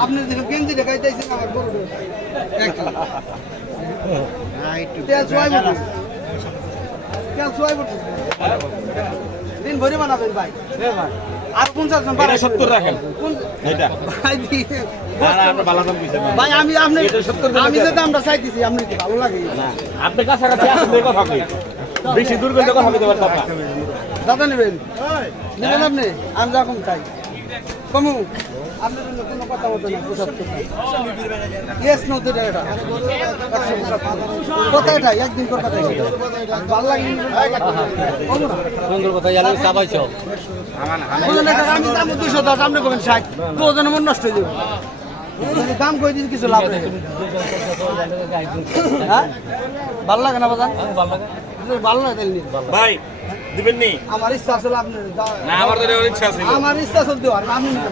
আপনি যেন গেঞ্জি দেখাইতেছেন আমার গরু তেল সোয়াই বটু তেল সোয়াই বটু দিন ভরে বানাবেন ভাই। আর পঞ্চাশ জন এটা সত্তর রাখেন। কোন- এটা। ভাই দিয়ে- না না আপনি ভালো দাম দিচ্ছেন ভাই আমি আপনি এটা 70 টাকা আমি যে দামটা চাইতেছি আপনি ভালো লাগে? আপনি কাছাকাছি আসেন দেখো বেশি দূর গেলে কথা বলতে পারতাম দাদা নেবেন? নেবেন আপনি? আমি যখন চাই। কমু আপনার জন্য কোনো কথা না পঁচাত্তর ইয়েস এটা। কথা এটা একদিন কথা এটা। ভালো লাগে সুন্দর কথা জানি চাবাইছ ওজনে আমি দাম দুশো দশ আপনি করবেন ষাট। ওজনে মন নষ্ট হয়ে যাবে। দাম কই দিন কিছু লাভ নেই। হ্যাঁ? ভালো লাগে না বাজান ভালো লাগে তাহলে নিন। ভাই দিবেন নি আমার ইচ্ছা আসলে আপনার না আমার তো ইচ্ছা ছিল আমার ইচ্ছা আছে দেওয়ার আমি না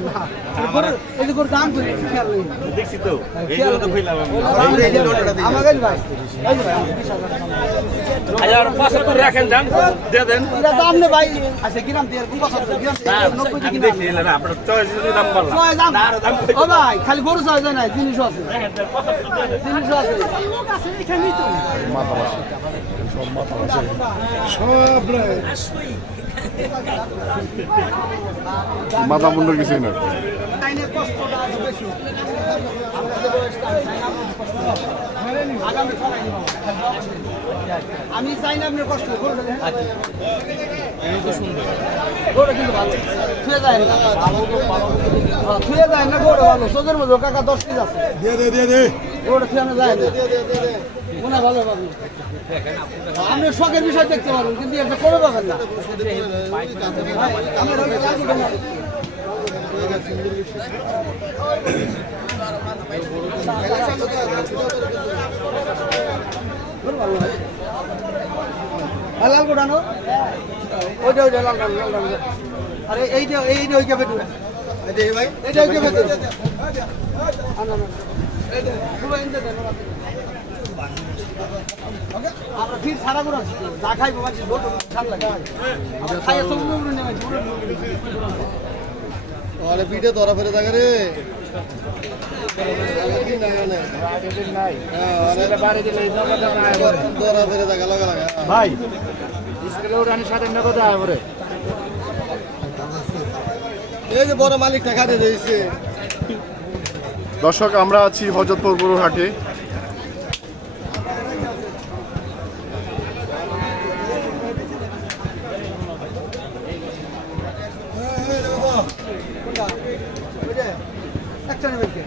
এই করে দাম করি খেয়াল নেই দেখছি তো এই জন্য তো কইলাম আমি। আমার কাছে ভাই এই ভাই, হাজার। হাজার পঁচাত্তর রাখেন দিয়ে দেন। এটা তো আপনি ভাই। আচ্ছা কিরাম দিয়ে কোন কথা কিরাম না নব্বই আমি কিনা দেখছি না আপনার চয়েস দাম বললাম। দাম না দাম ও ভাই খালি গরু না জিনিসও আছে। জিনিসও আছে। কিছুই না আইনের আরও বেশি আপনাদের বয়সটা আমি চাই না। আমি চাই না আপনার কষ্ট মধ্যে কাকা দশ কেজি আছে গরুটা ছুঁয়ে না যায় না মনে ভালো পাবেন আপনি শখের বিষয় দেখতে পারবেন কিন্তু একটা করে পাবেন না। না। লাল গোটানো ওইটা ওইটা লাল লাল লাল আরে এইটা এইটা ওই ক্যাফে ঢুকে এইটা ওই ক্যাফে আমরা ঠিক সারা করে আছি তো। যা খাইবো মাঝে লোটো ঠান্ডা লাগে আমরা খাইয়ে সব উপরে নেমে উপরে আরে পিঠে ধরা ফেলে থাকে রে। ধরা ফেলে থাকে লগা লাগা ভাই স্কুলে উড়ানি সাথে নগদ আয় করে এই যে বড় মালিক টাকা দিয়েছে। দর্শক আমরা আছি হজরতপুর হাটে একটা নেবেন কে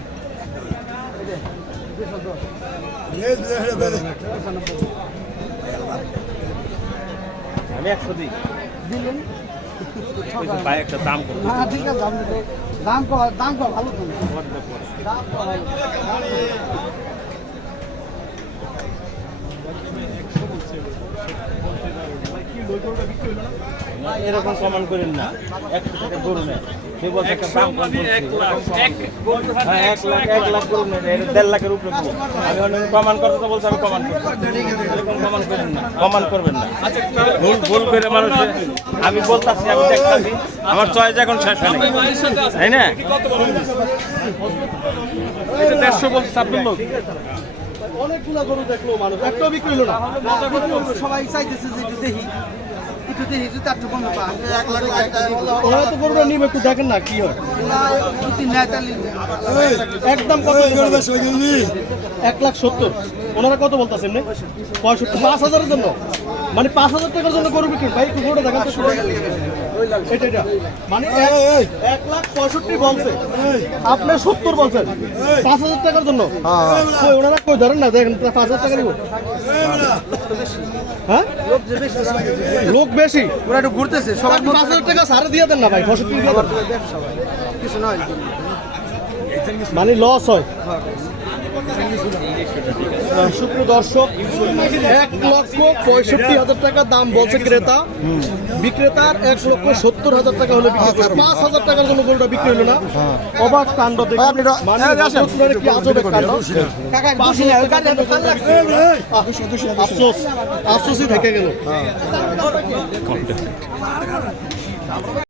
আমি একশো দিই। দিলেন একটা দাম করব না ঠিক আছে দাম দাম ভালো দাম ভালো এরকম কমান করেন না। একশো টাকা গরু নেয়। সে বলছে একটা দাম কম হ্যাঁ এক লাখ এক লাখ গরু দেড় লাখের উপরে। আমি কমান করতে তো বলছি আমি কমান করব এরকম কমান করেন না। কমান করবেন না। ভুল ভুল করে মানুষ আমি বলতাছি আমি দেখতাছি। আমার চয়েস এখন শেষ হয় তাই না? দেড়শো বলছে আপনার লোক অনেকগুলা গরু দেখল মানুষ একটাও বিক্রি হলো না। সবাই চাইতেছে যে একটু দেখি একটু দেখি যদি একটু কমে পান এক লাখ ওরা তো গরুটা নিবে একটু দেখেন না কি হয়। একদম কত এক লাখ সত্তর। ওনারা কত বলতেছেন নে পঁয়ষট্টি। পাঁচ হাজারের জন্য? মানে পাঁচ হাজার টাকার জন্য গরু বিক্রি ভাই একটু গরুটা দেখান তো আপনি সত্তর পাঁচ হাজার টাকার জন্য কই, ধরেন না দেখেন পাঁচ হাজার টাকা লোক বেশি ওরা একটু ঘুরতেছে সবাই পাঁচ হাজার টাকা সারে দিয়ে দেন না ভাই পঁয়ষট্টি কিছু নয় মানে লস হয়। সুপ্রিয় দর্শক এক লক্ষ পঁয়ষট্টি হাজার টাকা দাম বলছে ক্রেতা। বিক্রেতার এক লক্ষ সত্তর হাজার টাকা হলে পাঁচ হাজার টাকার জন্য গরুটা বিক্রি হলো না। অবাক কাণ্ড আফসোসই থেকে গেল।